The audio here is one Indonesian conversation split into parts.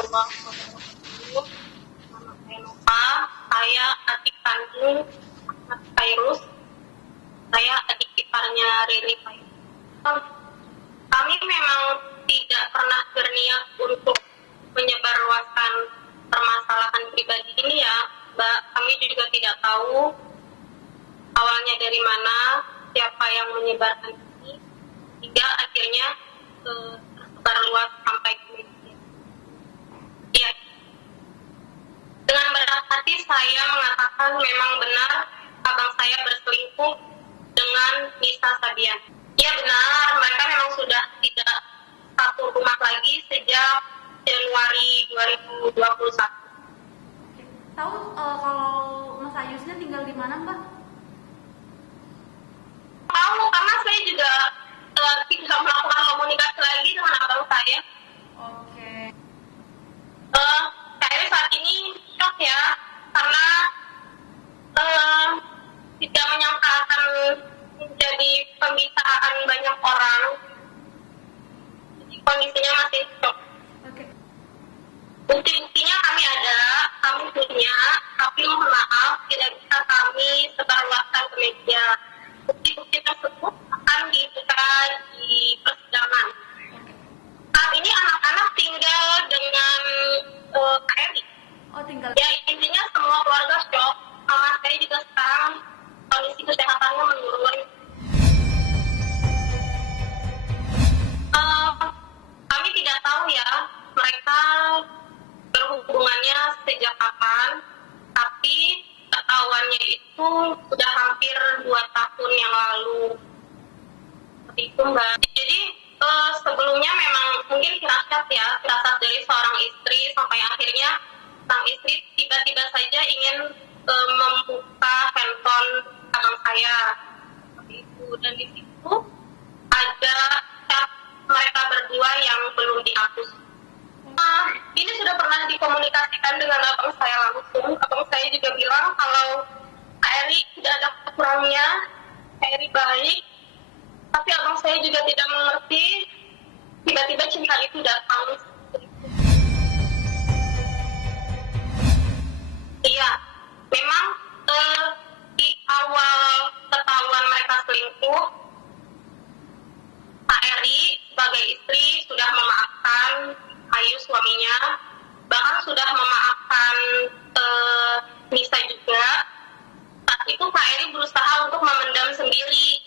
warahmatullahi wabarakatuh. Nama saya Nova, saya adik kandung Ahmad Fairuz. Saya adik iparnya Reni Fairuz. Kami memang tidak pernah berniat untuk menyebarluaskan permasalahan pribadi ini ya, Mbak. Kami juga tidak tahu awalnya dari mana, siapa yang menyebarkan ini, hingga akhirnya tersebar luas sampai ke media. Ya, dengan berat hati saya mengatakan memang benar abang saya berselingkuh dengan Nisa Sabian. Ya benar, mereka memang sudah tidak satu rumah lagi sejak Januari 2021. Tahu kalau Mas Ayusnya tinggal di mana, Mbak? Tahu, karena saya juga tidak melakukan komunikasi lagi dengan abang saya. Oke. Saya saat ini shock ya, karena tidak menyangka akan menjadi pembicaraan banyak orang. Jadi kondisinya masih shock. Oke. Bukti-buktinya kami ada, kami punya, tapi mohon maaf tidak bisa kami sebarluaskan ke media. Bukti-bukti tersebut akan dibuka di persidangan. Saat ini anak-anak tinggal dengan KRI. Oh, tinggal. Ya intinya semua keluarga shock. Mama saya juga sekarang kondisi kesehatannya menurun. Kami tidak tahu ya mereka berhubungannya sejak kapan, tapi ketahuannya itu sudah hampir 2 tahun yang lalu. Seperti itu Mbak. Jadi sebelumnya memang mungkin firasat ya, firasat dari seorang istri sampai akhirnya sang istri tiba-tiba saja ingin membuka handphone abang saya. Seperti itu. Dan di situ ada chat mereka berdua yang belum dihapus. Ini sudah pernah dikomunikasikan dengan abang saya langsung. Abang saya juga bilang kalau Kak Eri tidak ada kurangnya, Kak Eri baik. Tapi abang saya juga tidak mengerti, tiba-tiba cinta itu datang. Iya, memang di awal ketahuan mereka selingkuh, Kak Eri sebagai istri sudah memaafkan Ayu suaminya, bahkan sudah memaafkan Nisa juga. Saat itu Kak Eri berusaha untuk memendam sendiri,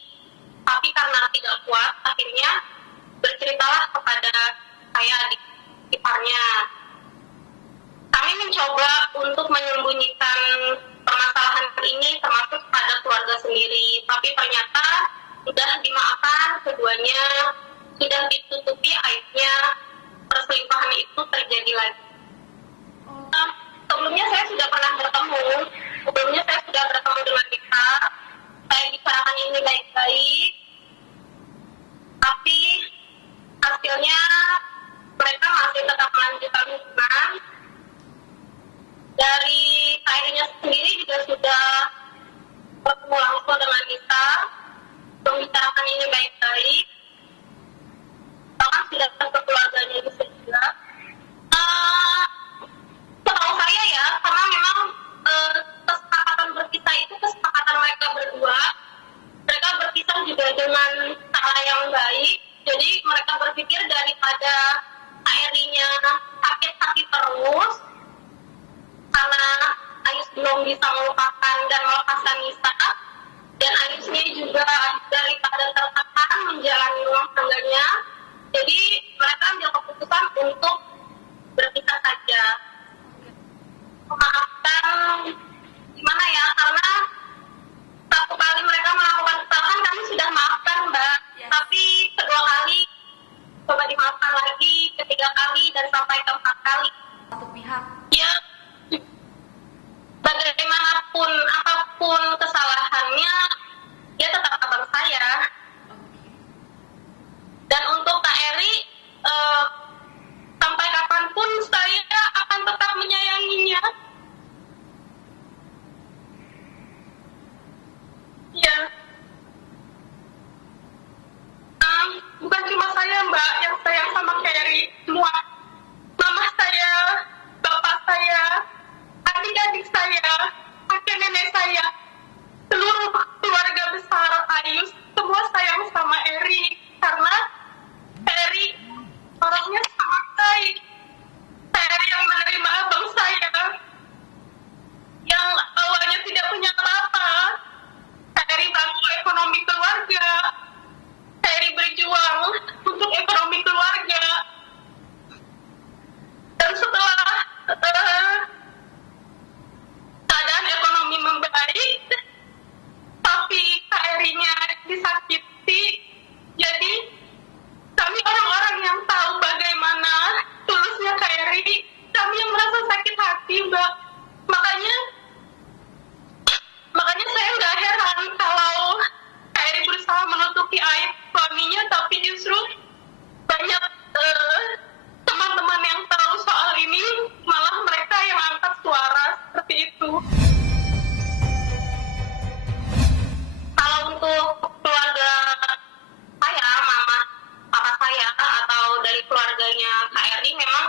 tapi karena tidak kuat, akhirnya berceritalah kepada saya adik iparnya. Kami mencoba untuk menyembunyikan permasalahan ini termasuk pada keluarga sendiri, tapi ternyata sudah dimaafkan keduanya, sudah ditutupi aibnya, perselingkuhan itu terjadi lagi. Sebelumnya saya sudah pernah bertemu, dengan Nisa, saya bicarakan ini baik-baik, tapi hasilnya mereka masih tetap melanjutkan hubungan. Dari akhirnya sendiri juga sudah bertemu langsung dengan Nisa, membicarakan ini baik-baik, bahkan sudah ke keluarganya Nisa juga. Setahu saya ya, karena memang kesepakatan berpisah itu kesepakatan mereka berdua. Mereka berpisah juga dengan cara yang baik. Jadi mereka berpikir daripada akhirnya sakit-sakit terus, karena Ayus belum bisa melupakan dan melepaskan Nisa, dan Ayusnya juga daripada tertekan menjalani rumah tangganya, jadi mereka ambil keputusan untuk berpisah saja. Memaafkan gimana ya, karena satu kali mereka melakukan kesalahan kami sudah maafkan Mbak, tapi kedua kali coba dimaafkan lagi, ketiga kali, dan sampai keempat kali. Satu pihak. Ya, bagaimanapun apapun kesalahannya, dia tetap abang saya. Dan untuk Kak Eri, sampai lagi, Mbak. Makanya saya nggak heran kalau Kak Eri berusaha menutupi aib suaminya, tapi justru banyak teman-teman yang tahu soal ini, malah mereka yang angkat suara seperti itu. Kalau untuk keluarga saya, mama, papa saya, atau dari keluarganya Kak Eri memang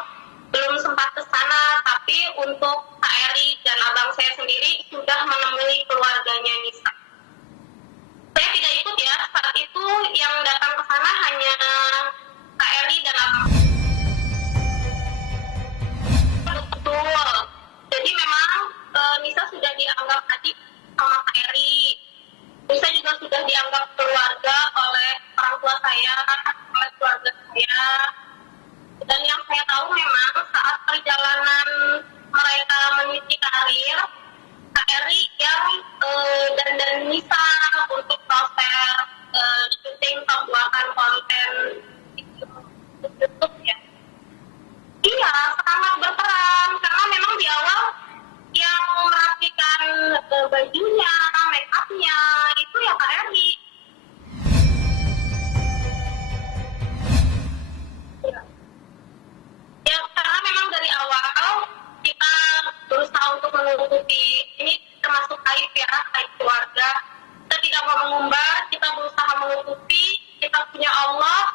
belum sempat ke sana, tapi untuk Kak Eri dan abang saya sendiri sudah menemui keluarganya Nisa. Saya tidak ikut ya, saat itu yang datang ke sana hanya Kak Eri dan abang. Betul. Jadi memang Nisa sudah dianggap adik sama Kak Eri. Nisa juga sudah dianggap keluarga oleh orang tua saya, oleh keluarga saya. Dan yang saya tahu memang saat perjalanan mereka meniti karir, Kak Eri yang dan Nisa untuk proses syuting pembuatan konten YouTube ya. Iya, sangat berperan karena memang di awal yang merapikan bajunya, make up-nya itu ya Kak Eri. Ya, karena memang dari awal kita berusaha untuk menutupi, ini termasuk aib ya, aib keluarga. Kita tidak mau mengumbar, kita berusaha menutupi, kita punya Allah,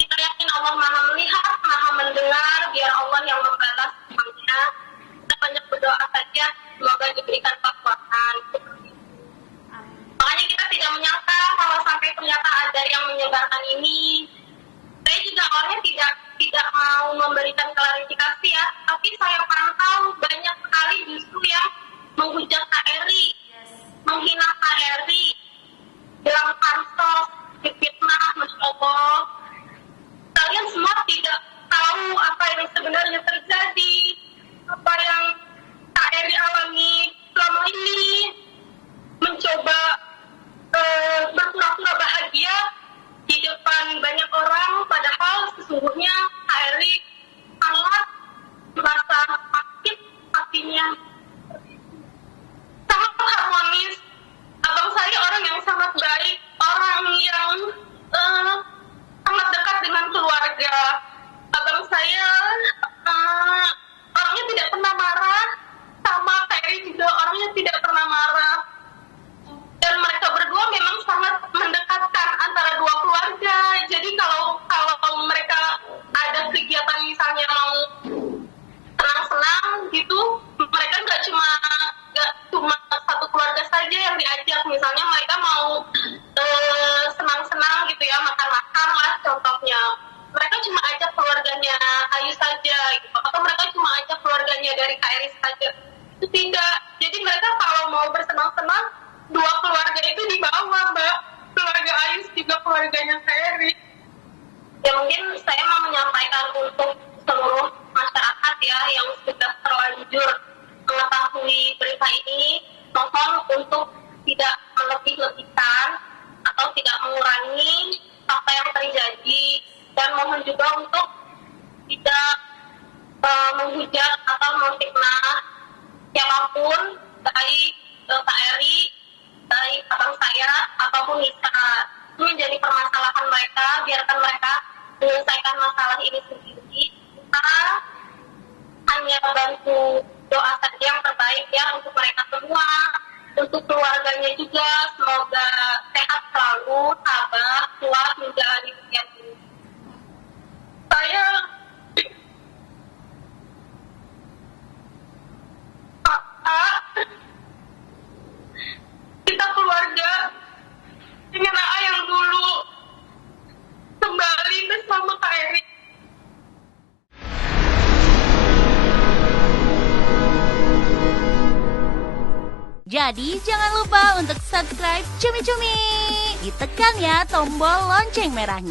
kita yakin Allah maha melihat, maha mendengar, biar Allah yang membalas semuanya. Kita banyak berdoa saja, semoga diberikan kekuatan. Makanya kita tidak menyangka kalau sampai ternyata ada yang menyebarkan ini. Saya juga awalnya tidak mau memberikan klarifikasi ya, tapi saya pantau banyak sekali justru yang menghujat Kak Eri, menghina Kak Eri, bilang pansos, difitnah, Masya Allah. Kalian semua tidak tahu apa yang sebenarnya terjadi, apa yang Kak Eri alami selama ini, mencoba berpura-pura bahagia di depan banyak orang, padahal sesungguhnya Kak Eri sangat merasa sakit hatinya. Sangat harmonis. Abang saya orang yang sangat baik, orang yang sangat dekat dengan keluarga. Abang saya orangnya tidak pernah marah, sama Kak Eri juga orangnya tidak pernah marah. Dan mereka berdua memang sangat mendekatkan antara dua keluarga. Jadi kalau mereka ada kegiatan misalnya mau senang-senang gitu, mereka nggak cuma satu keluarga saja yang diajak. Misalnya mereka mau senang-senang gitu ya, makan-makan lah contohnya. Mereka cuma ajak keluarganya Ayu saja gitu, atau mereka cuma ajak keluarganya dari Kak Eri saja. Itu tidak. Jadi mereka kalau mau bersenang-senang, dua keluarga itu dibawa, Mbak. Keluarga Ayu juga keluarganya Kak Eri. Ya mungkin saya mau menyampaikan untuk seluruh masyarakat ya yang sudah terlanjur mengetahui berita ini, mohon untuk tidak melebih-lebihkan atau tidak mengurangi apa yang terjadi, dan mohon juga untuk tidak menghujat atau memfitnah siapapun, baik Kak Eri, baik abang saya ataupun Nisa. Itu menjadi permasalahan mereka, biarkan mereka menyelesaikan masalah ini sendiri. Kita hanya bantu doa saja yang terbaik ya untuk mereka semua, untuk keluarganya juga, semoga sehat selalu, sabar, kuat menjalani ujian ini. Saya kita keluarga ingin AA yang dulu kembali bersama Kak Eri. Jadi jangan lupa untuk subscribe Cumi Cumi. Ditekan ya tombol lonceng merahnya.